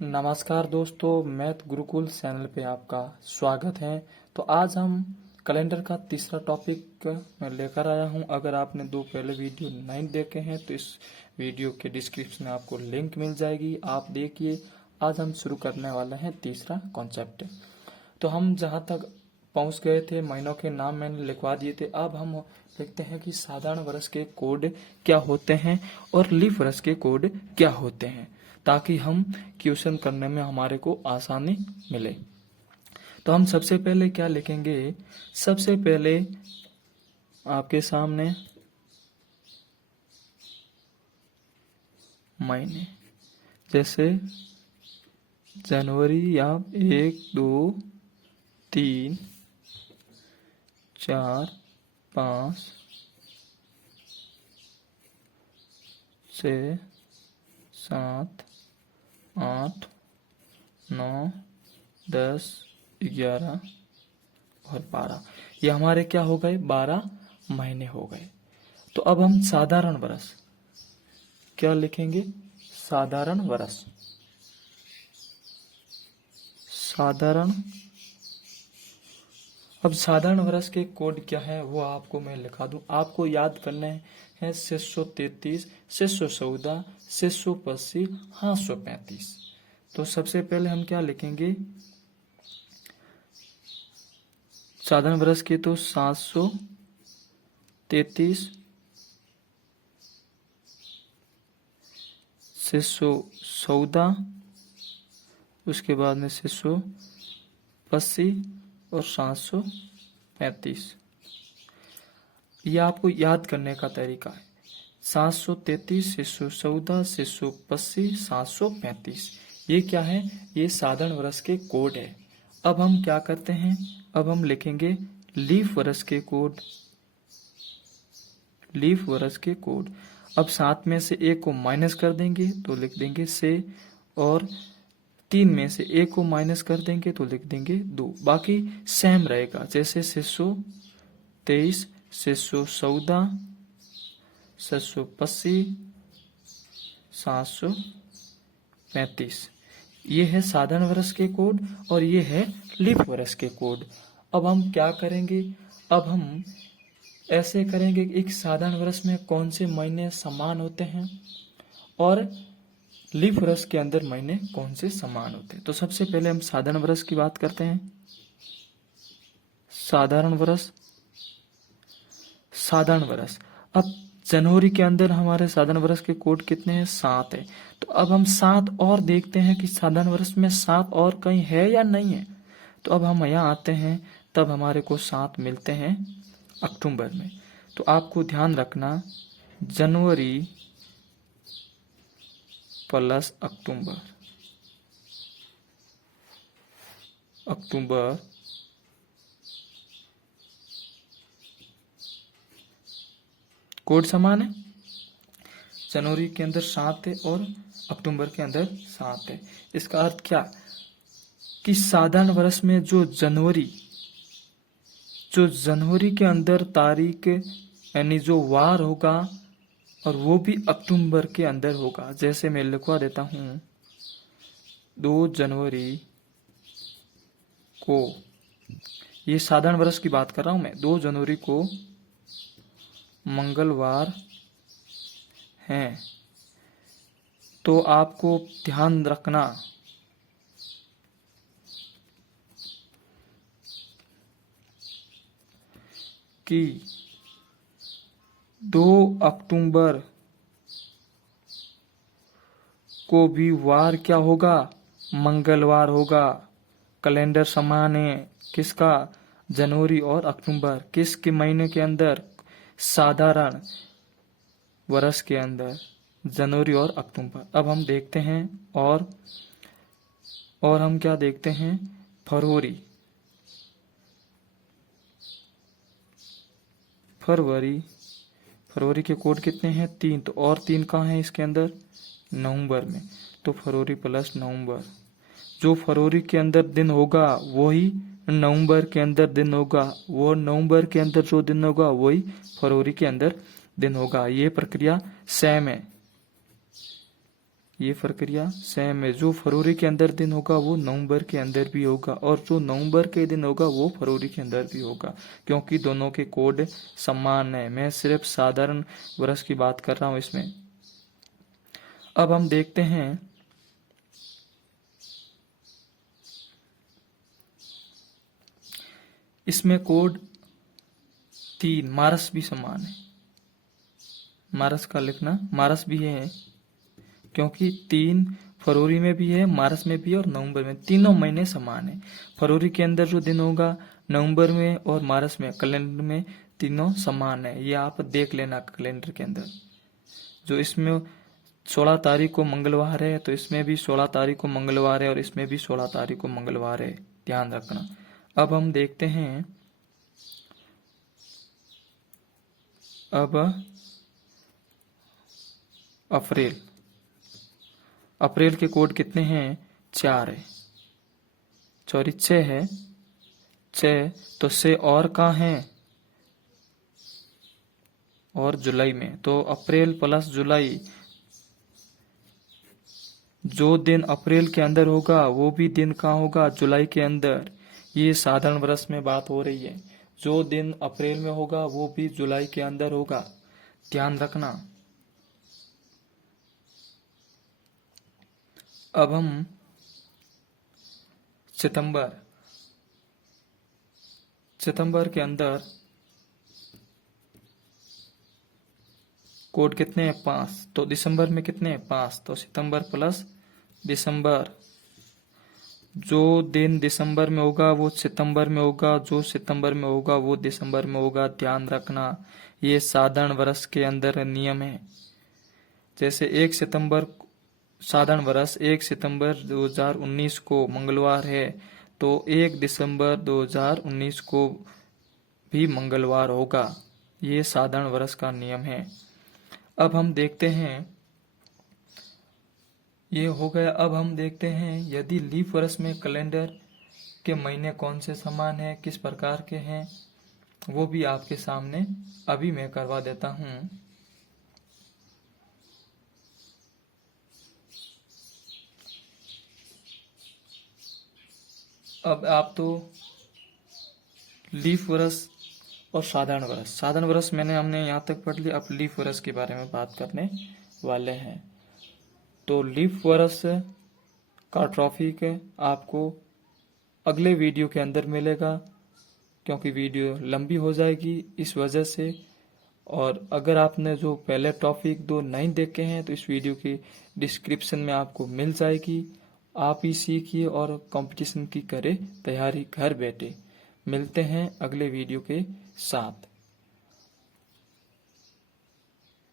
नमस्कार दोस्तों, math Gurukul channel पे आपका स्वागत है। तो आज हम कैलेंडर का तीसरा टॉपिक मैं लेकर आया हूं। अगर आपने दो पहले वीडियो नहीं देखे हैं तो इस वीडियो के डिस्क्रिप्शन में आपको लिंक मिल जाएगी, आप देखिए। आज हम शुरू करने वाले हैं तीसरा कॉन्सेप्ट। तो हम जहां तक पहुंच गए थे, महीनों के नाम मैंने लिखवा दिए थे। अब हम देखते हैं कि साधारण वर्ष के कोड क्या होते हैं और लीप वर्ष के कोड क्या होते हैं, ताकि हम क्वेश्चन करने में हमारे को आसानी मिले। तो हम सबसे पहले क्या लिखेंगे? सबसे पहले आपके सामने महीने, जैसे जनवरी या 1 2 3 4 5 6 7 8 9 10 11 और 12। ये हमारे क्या हो गए? 12 महीने हो गए। तो अब हम साधारण वर्ष क्या लिखेंगे? साधारण वर्ष। साधारण अब साधारण वर्ष के कोड क्या है वो आपको मैं लिखा दूं। आपको याद करने हैं 633, 614, 625, 835। तो सबसे पहले हम क्या लिखेंगे? साधारण वर्ष के तो 733, 614, उसके बाद में 680 और 735। ये आपको याद करने का तरीका है। 733, 614, 680, 735। ये क्या है? ये साधारण वर्ष के कोड है। अब हम क्या करते हैं? अब हम लिखेंगे लीप वर्ष के कोड। लीप वर्ष के कोड। अब 7 में से 1 को माइनस कर देंगे तो लिख देंगे 6, और 3 में से 1 को माइनस कर देंगे तो लिख देंगे 2। बाकी सेम रहेगा, जैसे 623, 614, 680, 735। ये है साधारण वर्ष के कोड और ये है लीप वर्ष के कोड। अब हम क्या करेंगे? अब हम ऐसे करेंगे, एक साधारण वर्ष में कौन से महीने समान होते हैं और लीप वर्ष के अंदर महीने कौन से समान होते हैं। तो सबसे पहले हम साधारण वर्ष की बात करते हैं। साधारण वर्ष। साधारण वर्ष। अब जनवरी के अंदर हमारे साधारण वर्ष के कोड कितने हैं? 7 है। तो अब हम 7 और देखते हैं कि साधारण वर्ष में 7 और कहीं है या नहीं है। तो अब हम यहाँ आते हैं, तब हमारे को 7 मिलते हैं अक्टूबर में। तो आपको ध्यान रखना, जनवरी प्लस अक्टूबर। अक्टूबर कोड समान है। जनवरी के अंदर 7 है और अक्टूबर के अंदर 7 है। इसका अर्थ क्या कि साधारण वर्ष में जो जनवरी के अंदर तारीख यानी जो वार होगा, और वो भी अक्टूबर के अंदर होगा। जैसे मैं लिखवा देता हूं, 2 जनवरी को, ये साधारण वर्ष की बात कर रहा हूं मैं, 2 जनवरी को मंगलवार है। तो आपको ध्यान रखना कि 2 अक्टूबर को भी वार क्या होगा? मंगलवार होगा। कैलेंडर समान है किसका? जनवरी और अक्टूबर। किसके महीने के अंदर? साधारण वर्ष के अंदर, जनवरी और अक्टूबर। अब हम देखते हैं और हम क्या देखते हैं? फरवरी। फरवरी के कोड कितने हैं? 3। तो और 3 कहाँ है इसके अंदर? नवंबर में। तो फरवरी प्लस नवंबर। जो फरवरी के अंदर दिन होगा वही नवंबर के अंदर दिन होगा, वो नवंबर के अंदर जो दिन होगा वही फरवरी के अंदर दिन होगा। ये प्रक्रिया सेम है। ये प्रक्रिया सेम है। जो फरवरी के अंदर दिन होगा वो नवंबर के अंदर भी होगा, और जो नवंबर के दिन होगा वो फरवरी के अंदर भी होगा, क्योंकि दोनों के कोड समान है। मैं सिर्फ साधारण वर्ष की बात कर रहा हूं इसमें। अब हम देखते हैं इसमें कोड 3 मार्च भी समान है। मार्च का लिखना, मार्च भी है क्योंकि 3 फरवरी में भी है, मार्च में भी है और नवंबर में, तीनों महीने समान है। फरवरी के अंदर जो दिन होगा नवंबर में और मार्च में कैलेंडर में तीनों समान है। ये आप देख लेना कैलेंडर के अंदर। जो इसमें 16 तारीख को मंगलवार है तो इसमें भी 16 तारीख को मंगलवार है और इसमें भी 16 तारीख को मंगलवार है, ध्यान रखना। अब हम देखते हैं अब अप्रैल। अप्रैल के कोड कितने हैं? 4 है, सॉरी 6 है, 6 तो से और कहाँ है? और जुलाई में, तो अप्रैल प्लस जुलाई, जो दिन अप्रैल के अंदर होगा वो भी दिन कहाँ होगा? जुलाई के अंदर। ये साधारण वर्ष में बात हो रही है। जो दिन अप्रैल में होगा वो भी जुलाई के अंदर होगा, ध्यान रखना। अब हम सितंबर के अंदर कोड कितने हैं? 5। तो दिसंबर में कितने हैं? 5। तो सितंबर प्लस दिसंबर। जो दिन दिसंबर में होगा वो सितंबर में होगा, जो सितंबर में होगा वो दिसंबर में होगा, ध्यान रखना। ये साधारण वर्ष के अंदर नियम है। जैसे 1 सितंबर साधारण वर्ष 1 सितंबर 2019 को मंगलवार है तो 1 दिसंबर 2019 को भी मंगलवार होगा। ये साधारण वर्ष का नियम है। अब हम देखते हैं, ये हो गया। अब हम देखते हैं यदि लीप वर्ष में कैलेंडर के महीने कौन से समान है, किस प्रकार के हैं, वो भी आपके सामने अभी मैं करवा देता हूं। अब आप तो लीप वर्ष और साधारण वर्ष हमने यहाँ तक पढ़ लिया। अब लीप वर्ष के बारे में बात करने वाले हैं। तो लीप वर्ष का टॉपिक आपको अगले वीडियो के अंदर मिलेगा, क्योंकि वीडियो लंबी हो जाएगी इस वजह से। और अगर आपने जो पहले टॉपिक 2 नहीं देखे हैं तो इस वीडियो की डिस्क्रिप्शन में आपको मिल जाएगी। आप ही सीखिए और कंपटीशन की करें तैयारी घर बैठे। मिलते हैं अगले वीडियो के साथ।